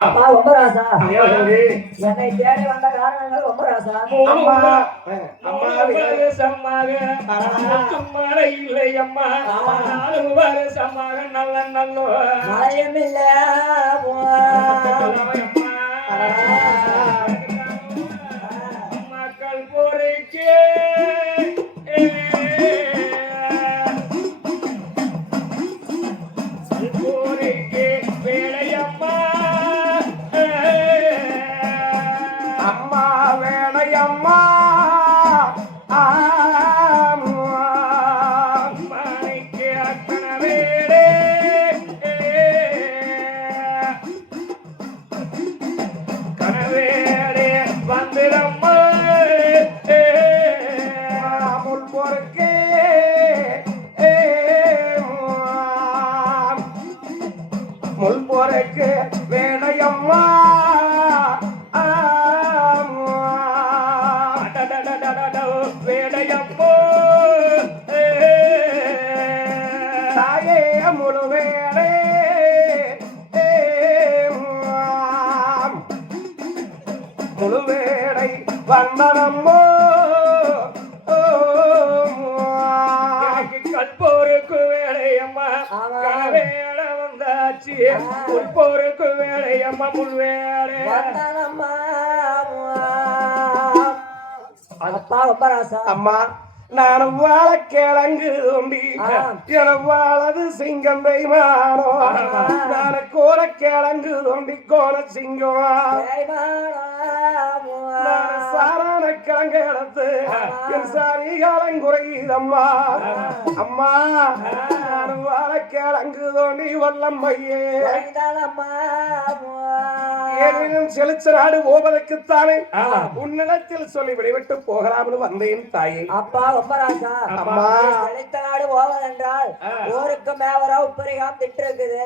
அப்பா ரொம்ப ராசா. என்னை தேடி வந்த காரணங்கள் ரொம்ப ராசா. அம்மா அம்மா. நல்ல நல்ல மழையும் இல்ல மக்கள் போரைக்கே வேணையம்மா வேடையப்போ தாயே முழுவேடே முழுவேடை வந்தனம்மோ எனக்கு கற்போருக்கு வேலையம்மா. கனவேட வந்தாச்சு. உள்போருக்கு வேலையம்மா முள்வேலை வந்தானம்மா அம்மா நான் வாழ கிழங்கு தோண்டி. என வாழது சிங்கம் தெய்மானோ நான் கோர கிழங்கு தோண்டி கோல சிங்கம் சாரான கிழங்கு எடுத்து என் சாரி காலம் குறையுதம்மா அம்மா நான் வாழ கிழங்கு தோண்டி வல்லம் பையே ஏதேனும் செலுச்ச நாடு போவதற்குத்தானே உன்னிடத்தில் சொல்லி விடைவிட்டு போகலாம்னு வந்தேன் தாயே. அப்பா ரொம்ப ராசா அம்மா. செழித்த நாடு போவதென்றால் ஊருக்கு மேவரா உப்பரிகாம் திட்டு இருக்குது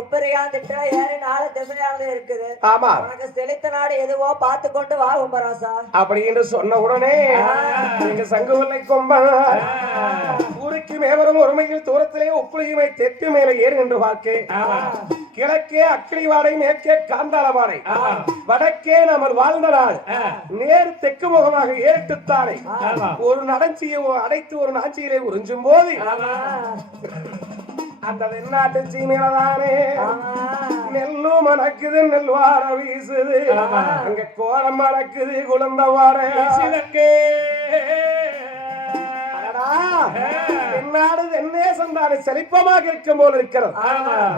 உப்பரிகாம் திட்டு ஏறி நாலு திசையானது இருக்குது. ஆமா. உனக்கு செழித்த நாடு எதுவோ பார்த்து கொண்டு வா கும்பராசா அப்படின்னு சொன்ன உடனே நீங்க சங்குவல்லை கொம்பன் ஊருக்கு மேவரும் ஒருமையில் தூரத்திலே உப்புளியுமை தெற்கு மேலே ஏறு என்று பார்க்க. கிழக்கே அக்கினி வாடை மேற்கே காந்தாள வாடை. வடக்கே நம்ம வாழ்ந்த நாள். நேர் தெற்கு முகமாக ஏறிட்டுத்தானே ஒரு நடஞ்சியை அடைத்து ஒரு நாச்சியிலே உறிஞ்சும் போது அந்த வெண்ணாட்டு சீமையிலதானே நெல்லும் மணக்குது நெல் வார வீசுது. அங்க கோலம் மணக்குது குழந்த வார தென்னாடு தென்னே சந்தான செழிப்பமாக இருக்கும் போல இருக்கிறது.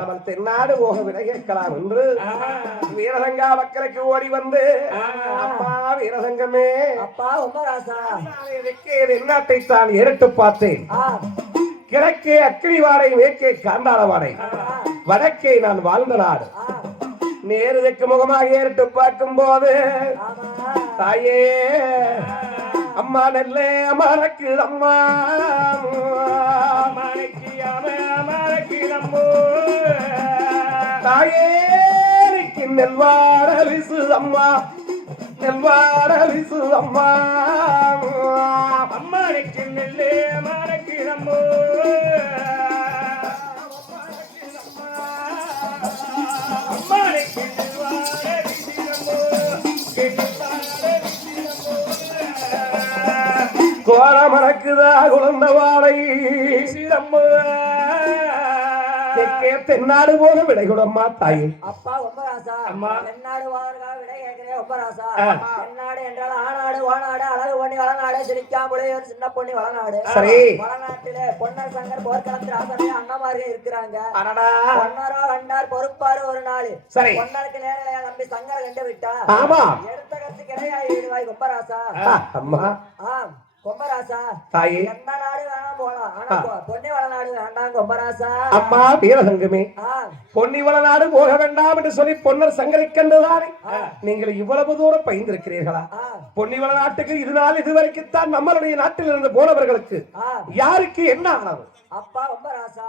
அவன் தென்னாடு போக விட கேட்கலாம் என்று வீரசங்கா மக்களுக்கு ஓடி வந்து அம்மா வீரசங்கமே அப்பா இதற்கே தென்னாட்டை தான் ஏறிட்டு பார்த்தேன். கிழக்கே அக்கினி வாடை மேற்கே காந்தாள வாடை. வடக்கே நான் வாழ்ந்த நாடு. ஆ நேரு தெற்கு முகமாக ஏறிட்டு பார்க்கும் போது தாயே அம்மா. நெல்லே அம்மாக்கு அம்மா மாணிக்கியாம மாணிக்கு நம்மோ தாயேக்கு நெல்வார விசு அம்மா. நெல்வார விசு அம்மா. அம்மாணிக்கு நெல்லே மாணிக்கு நம்மோ மறக்குதா குழந்த சிரம்பு தெற்கே தென்னாடு போக விடை கொடும்மா தாயே. அப்பா கும்பராசா அம்மா. தென்னாடு வாழ்கா விடை கேட்கிறேன் கும்பராசா ஆ. தென்னாடு என்றால் ஆனாடு ஓநாடு அழகு பொண்ணி வளநாடு சிரிக்காமுடையோர் சின்ன பொண்ணி வளநாடு. சரி. வளநாட்டிலே பொன்னர் சங்கர் போர்க்களத்தில் ஆசனை அண்ணமார்கள் இருக்கிறாங்க. பொன்னரோ கண்டார் பொறுப்பாரு ஒரு நாள். சரி. பொன்னருக்கு நேரலையா நம்பி சங்கர் கண்டு விட்டா ஆமா. எடுத்த கத்து கிடையாது ஆ, அம்மா. ஆ கும்பராசா. தாயே. எந்த நாடு வேணாம் போலாம் ஆனா பொன்னி வளநாடு வேண்டாம் கும்பராசா. அம்மா வீரசங்கமே. ஆ. பொன்னிவள நாடு போக வேண்டாம் என்று சொல்லி பொன்னர் சங்கரிக்கின்றதானே நீங்கள் இவ்வளவு தூரம் பயந்திருக்கிறீர்களா? ஆ. பொன்னிவள நாட்டுக்கு இது நாள் இதுவரைக்குத்தான் நம்மளுடைய நாட்டில் இருந்து போனவர்களுக்கு யாருக்கு என்ன ஆனது? அப்பா கும்பராசா.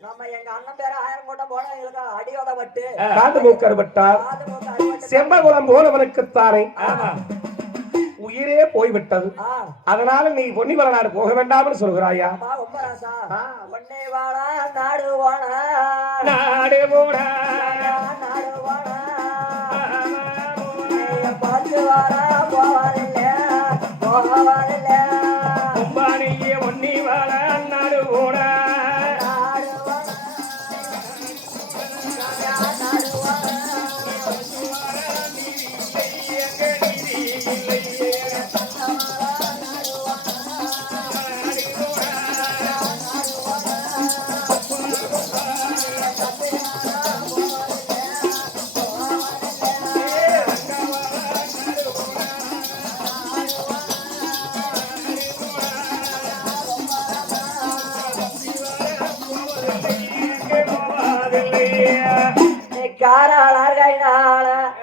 நம்ம எங்க அண்ணன் பேர ஆயிரம் கூட்டம் போன எங்களுக்கு அடியோட பட்டு காது மூக்கறுபட்டார் காது மூக்கு அடிபட்டு செம்பகுளம் போனவனுக்குத்தானே உயிரே போய்விட்டது. அதனால நீ பொன்னி வரலாறு போக வேண்டாம்னு சொல்கிறாயா? நாடு போனா நாடு போனா பார்த்து வாரா போவாரில்ல போவாரில்ல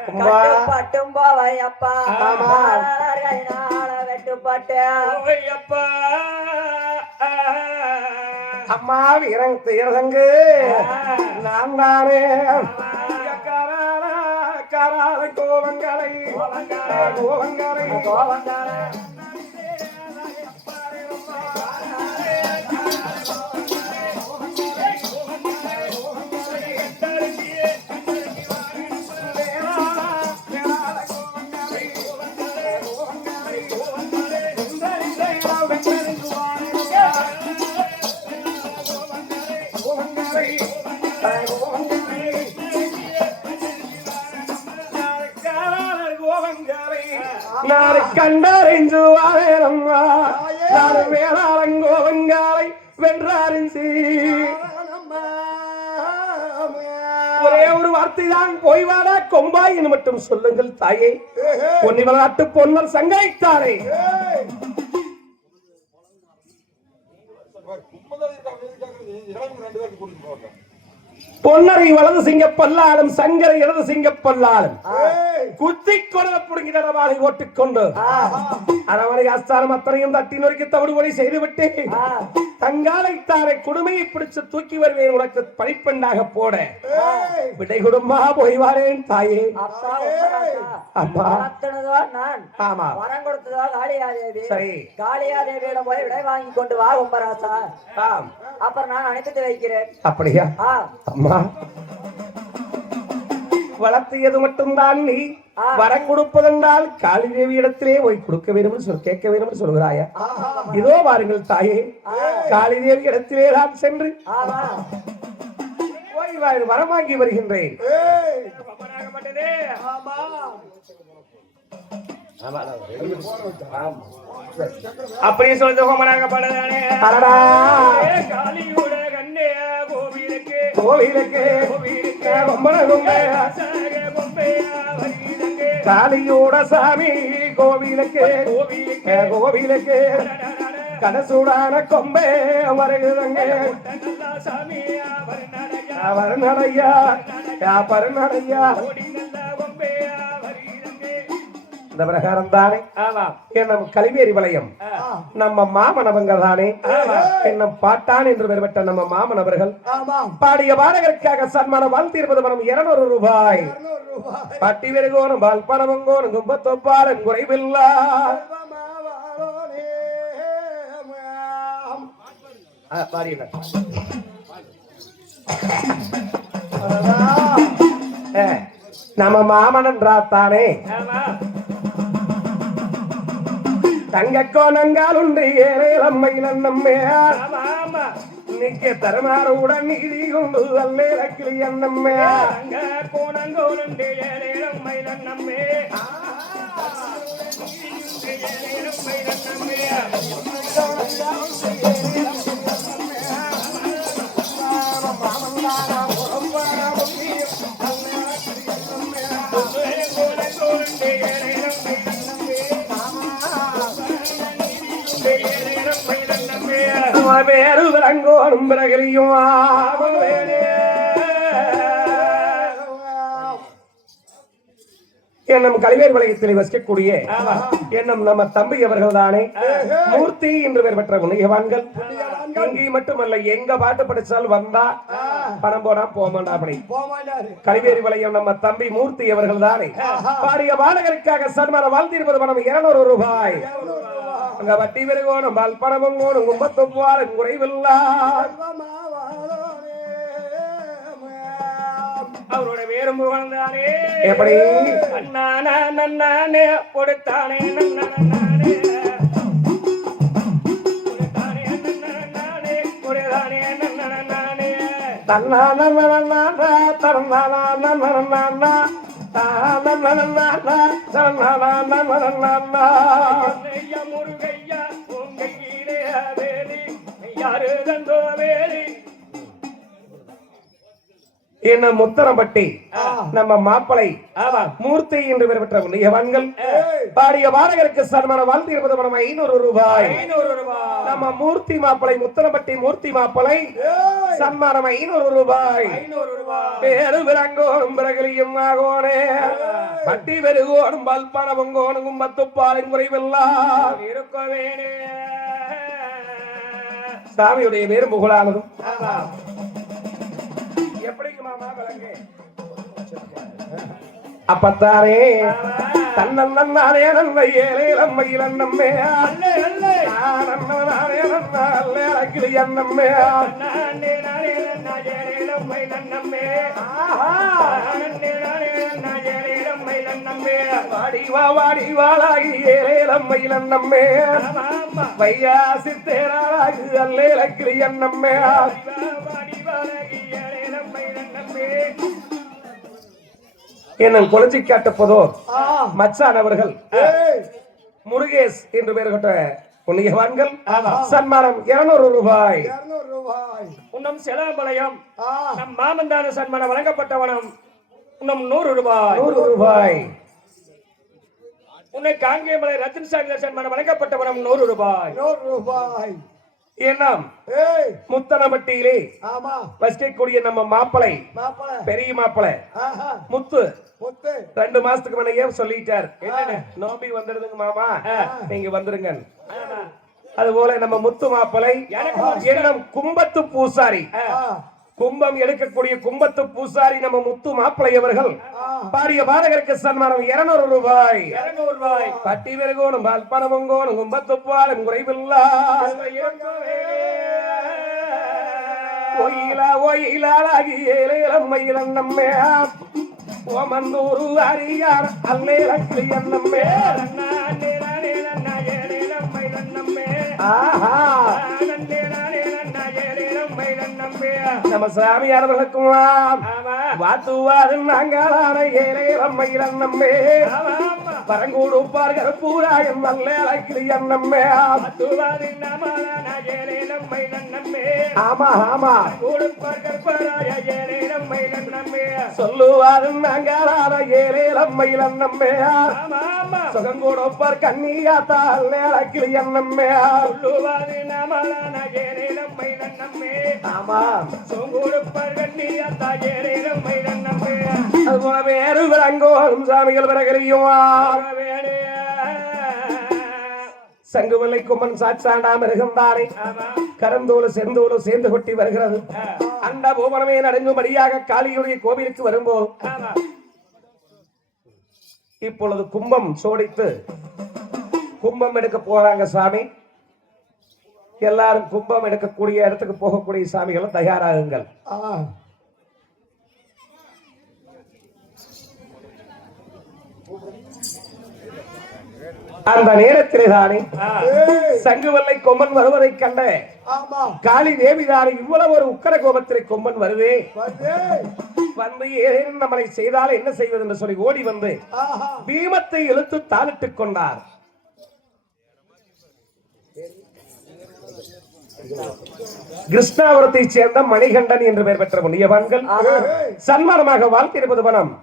கட்டுப்பட்டும் போவையப்பா வெட்டுப்பட்டு. அம்மா வீரங் தீரதங்கு. நான் தானே. கராள கராள கோவங்களை கோவங்களை கோவங்கால கண்டறிஞ்சு வாழம்மா நாடு வேளாளங்கோவங்காலை வென்றாரிஞ்சி ஒரே ஒரு வார்த்தை தான் போய் வாடா கொம்பாய் என்று மட்டும் சொல்லுங்கள் தாயே. இளவு ரெண்டு பேருக்கு கூட்டிட்டு போட்டோம் பொன்னரை வலது சிங்க பல்லாடும் சங்கரை இடது சிங்க பல்லாடும் குத்தி கொடல புடுங்கி நடமாலை ஓட்டுக்கொண்டு அரவணை அஸ்தானம் அத்தனையும் தட்டி நொறுக்கி தவிடு ஒளி செய்துவிட்டு தங்காலை தாரை குடுமையை பிடிச்சு தூக்கி வருவேன் உனக்கு பணிப்பெண்டாக போட. விடை குடும்பா போய் வாரேன் தாயே. அம்மா நான். ஆமா. வரம் கொடுத்ததோ காளியாதேவி. சரி. காளியாதேவியிடம் போய் விடை வாங்கி கொண்டு வா கும்பராசா ஆம். அப்புறம் நான் அனுப்பித்து வைக்கிறேன். அப்படியா? ஆ. அம்மா. வளர்த்தியது மட்டும்தான் நீ. வரம் கொடுப்பதென்றால் காளி தேவி இடத்திலே போய் கொடுக்க வேண்டும் சொல் கேட்க வேண்டும் சொல்கிறாயா? இதோ வாருங்கள் தாயே. காளி தேவி இடத்திலே நான் சென்று போய் வரம் வாங்கி வருகின்றேன். அப்படி சொல்றது ஹோமனாகப்படதானே அடடா காளியோட கண்ணே கோவிலுக்கு. கோவிலுக்கு. கொம்பே சாக கொம்பையா காளியோட சாமி கோவிலுக்கு. கோவிலுக்கு. கோவிலுக்கு. கனசூடான கொம்பே வருகிறங்க சாமியா வருநடையா பருநடையா இந்த பிரகாரம் தானே? என்னும் கலிவேரி வளையம். நம்ம மாமனவங்க தானே? என்னும் பாட்டான் என்று பெறப்பட்ட நம்ம மாமனவர்கள் பாடிய பாடகருக்காக சன்மானம் வாழ்த்திருப்பது மனம் இருநூறு ரூபாய். பட்டி வெறுகோனும் பால் பணமங்கோனும் கும்பத்தொப்பாரன் குறைவில்லா. நம்ம மாமனன்றாத்தானே ஆமா தங்க கோணங்கால் உண்டு ஏழேலம்மையில் நம்மே ஆமா ஆமா. நிக்க தருமாறுடன் நீதி கொண்டு அல்லேலக்கிளி அண்ணம்மே அங்க கோணங்கோலுண்டு ஏழேரம் மயிலன் நம்மே ஏழேரம் மயிலன் வேறு விலங்கோடும் பிறகிலையும். என்னும் கலிவேர் வளையத்தில் வசிக்கக்கூடிய என்னும் நம்ம தம்பி அவர்கள் தானே மூர்த்தி என்று பெயர் பெற்ற புண்ணியவான்கள். இங்கே மட்டுமல்ல எங்க பாட்டு படிச்சால் வந்தா பணம் போனா போக மாட்டா அப்படி கலிவேரி வளையம் நம்ம தம்பி மூர்த்தி அவர்கள் தானே பாடிய பாடகருக்காக சன்மானம் வாழ்ந்திருப்பது பணம் இருநூறு ரூபாய். அங்க வட்டி பெருகோணும் பால் பணமும் கோணும் கும்பத்தொவ்வாறு குறைவில்லா அவரோட வேறும் புகழ்ந்தானே எப்படி? அண்ணானா நன்னானே கொடுத்தானே நன்னானே கொடுத்தானே நன்னானே கொடுத்தானே நன்னானே முருகையா உன் கையிலே வேலி யாரு தந்தோ வேலி என்ன முத்தரம்பட்டி? நம்ம மாப்பிளை மூர்த்தி என்று பெயர் பெற்ற புண்ணியவான்கள் பாடிய பாடகருக்கு சன்மான வாழ்த்து இருப்பது நம்ம ஐநூறு ரூபாய். நம்ம மூர்த்தி மாப்பிளை முத்தரம்பட்டி மூர்த்தி மாப்பிளை சன்மானம் ஐநூறு ரூபாய். பேரு விலங்கோனும் பிறகலியும் ஆகோனே. பட்டி பெருகோனும் பல்பனவும் கோணும் கும்பத்துப்பாலின் குறைவெல்லாம் இருக்க வேணே சாமியுடைய பேரும் புகழானதும். அப்பத்தானே தன்னன்னானே நன்மை ஏழே நம்மையில் அண்ணம்மே நானே அண்ணம்மே அண்ணம்மே வையாசி தேராகி அல்லே அகிலி அண்ணம்மே வாடி வாழகி ஏரிடம் மயிலன்னம்மே என்னும் கொலைச்சி காட்டப்பதோ மச்சான் அவர்கள் முருகேஷ் என்று பெயர் கொண்ட புண்ணியவான்கள் சன்மானம் இருநூறு ரூபாய். உன்னம் செலம்பலயம் நம் மாமந்தான சன்மானம் வழங்கப்பட்டவனம் உன்னம் நூறு ரூபாய். நூறு ரூபாய். உன்னை காங்கேயமலை ரத்தின் சாகர சன்மானம் வழங்கப்பட்டவனம் நூறு ரூபாய். எண்ணம் முத்தனமட்டியிலே வசிக்கக்கூடிய நம்ம மாப்பிளை. பெரிய மாப்பிளை. முத்து. ரெண்டு மாசத்துக்கு முன்னையே சொல்லிட்டார்? என்னன்னு நோம்பி வந்துடுதுங்க மாமா. நீங்க வந்துருங்க. அது போல நம்ம முத்து மாப்பிளை எண்ணம் கும்பத்து பூசாரி. கும்பம் எடுக்கக்கூடிய கும்பத்து பூசாரி நம்ம முத்து மாப்பிளை அவர்கள். பாரிய பாடகருக்கு சன்மானம் இருநூறு ரூபாய். ரூபாய். பட்டி வெறுகோணும் பால் பணமுங்கோணும் கும்பத்து பாலும் குறைவில்லா. ஒயில ஒயிலாகி ஏலேலம்மையிலம் நம்மே ஓமந்தூரு அரியார் அல்லேலக்கிளி என்னம்மே ஆஹா. நம்ம சாமியானவர்களுக்கும் வாத்துவாது நாங்களான ஏலேலம்மையிலம் நம்மே பரங்கூடுப்பார் கருப்பூராயம் நல்லேலக்கிளி என்னம்மே ஆமா ஆமா. சொல்லுவாரு நாங்களான ஏலேலம்மையிலம் நம்மே சுகங்கூடப்பார் கண்ணியாத்தால் நேலக்கிளி என்னம்மே ஆமா. அது போல வேறு விளங்கோடும் சாமிகள் பிறகறியுமா சங்குவல்லை கும்மன் சாட்சாண்டாம் தானே. கரந்தோடு செந்தோடு சேர்ந்து கொட்டி வருகிறது. அந்த பூமனமே நடங்கும்படியாக காளியுடைய கோவிலுக்கு வரும்போது இப்பொழுது கும்பம் சோடித்து கும்பம் எடுக்க போறாங்க சாமி. எல்லாரும் கும்பம் எடுக்கக்கூடிய இடத்துக்கு போகக்கூடிய சாமிகளும் தயாராகுங்கள். அந்த நேரத்திலே தானே சங்குவல்லை கொம்பன் வருவதை கண்ட. காளி தேவிதானே இவ்வளவு ஒரு உக்கர கோபத்திலே கொம்பன் வருதே. வந்து ஏதேனும் நம்மளை செய்தால் என்ன செய்வது என்று சொல்லி ஓடி வந்து பீமத்தை இழுத்து தாளிட்டுக் கொண்டார். கிருஷ்ணாபுரத்தை சேர்ந்த மணிகண்டன் என்று பெயர் பெற்ற முனியவான்கள் சன்மானமாக வாழ்த்திருப்பது பணம்.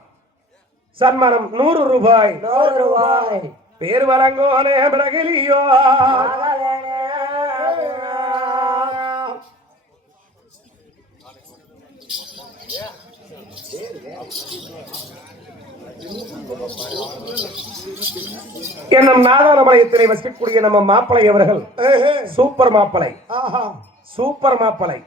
சன்மானம் நூறு ரூபாய். நூறு ரூபாய். பேர் வழங்கோனே பிரகலியோ என்னும் நாதாரமலையத்திலே வசிக்கக்கூடிய நம்ம மாப்பிளை அவர்கள். சூப்பர் மாப்பிளை. சூப்பர் மாப்பிளை.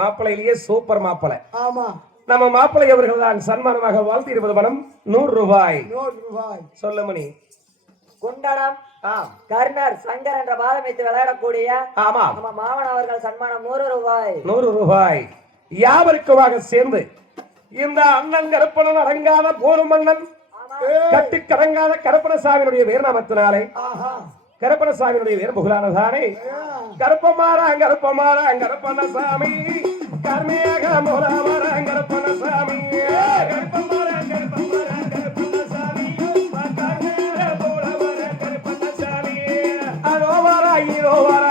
மாப்பிளையிலேயே சூப்பர் மாப்பிளை. ஆமா. நம்ம மாப்பிளை அவர்கள் தான் சன்மானமாக வாழ்த்தி இருப்பது பணம் நூறு ரூபாய். நூறு ரூபாய். சொல்ல மணி. குண்டடம் கர்ணர் சங்கர் என்ற பாதம் வைத்து விளையாடக்கூடிய ஆமா. நம்ம மாமன் அவர்கள் சன்மானம் நூறு ரூபாய். நூறு ரூபாய். யாவருக்குமாக சேர்ந்து இந்த அண்ணன் கருப்பணன் அடங்காத போரும் மன்னன் கட்டு கடங்காத கருப்பணசாமியினுடைய வீரநாமத்தினாலே கருப்பணசாமியினுடைய வீர புகழானதானே கருப்பமாறா கருப்பமாறா கருப்பணசாமி கர்மேக மூலவர கருப்பணசாமி கருப்பமாறா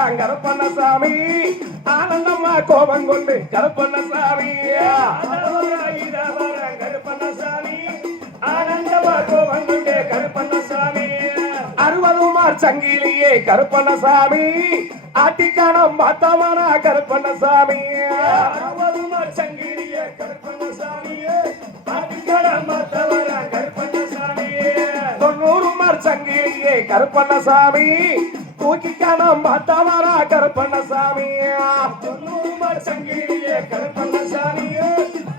ஈரோவரா கருப்பணசாமி ஆனந்தம்மா கோபம் கொண்டு கருப்பண்ணசாமி. அரோவரா ஈரோவரா கருப்பண்ணசாமி. ஆனந்தம்மா கோபம் கொண்டு கருப்பண்ணசாமி. அறுபதுமார் சங்கிலியே கருப்பண்ணசாமி. ஆட்டிக்கானம் பார்த்தவன கருப்பண்ணசாமி. அறுபதுமார் சங்கிலியே கருப்பண்ணசாமியே ஆட்டிக்கானம் பார்த்தவன கருப்பண்ணசாமி. தொண்ணூறு மார் சங்கிலியே கருப்பண்ணசாமி தூக்கிக்கானம் பார்த்தவன கருப்பண்ணசாமி. தொண்ணூறு மார் சங்கிலியே கருப்பண்ணசாமியே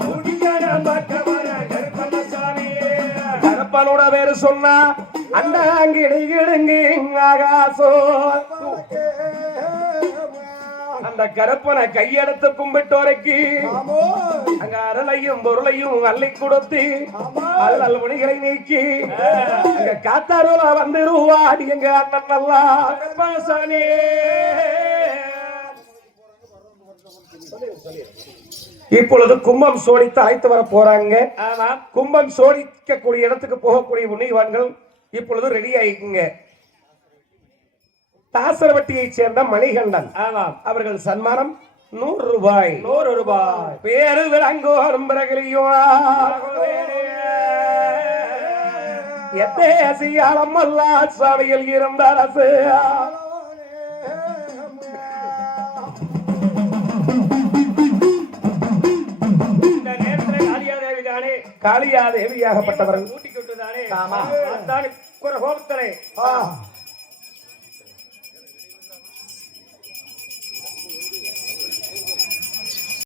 தூக்கிக்கானம் பார்த்தவன கருப்பண்ணசாமி. கருப்பனோட பேரு சொன்னா அண்ணாங்கிடி கிடுங்கி ஆகாசம். அந்த கருப்பனை கையெடுத்து கும்பிட்டோரைக்கு. அங்க அருளையும் பொருளையும் அள்ளி கொடுத்து அல்லல் மணிகளை நீக்கி அங்க காத்தாருல வந்துருவாடி எங்க அண்ணன் இப்பொழுது கும்பம் சோடித்து அழைத்து வர போறாங்க. கும்பம் சோடிக்கக்கூடிய இடத்துக்கு போகக்கூடிய முனிவான்கள் இப்பொழுது ரெடி ஆயிக்குங்க. தாசரவட்டியைச் சேர்ந்த மணிகண்டன். ஆமாம். அவர்கள் சன்மானம் நூறு ரூபாய் நூறு ரூபாய் பேரு விளங்கோரும் பிறகுலையும். எத்தேசியாலம் அல்லா சாமியில் இருந்த அரசு. காளியா தேவியாகப்பட்டவர்கள் ஊட்டி கொண்டு தானே ஆமா. அத்தான் குர கோபத்தனை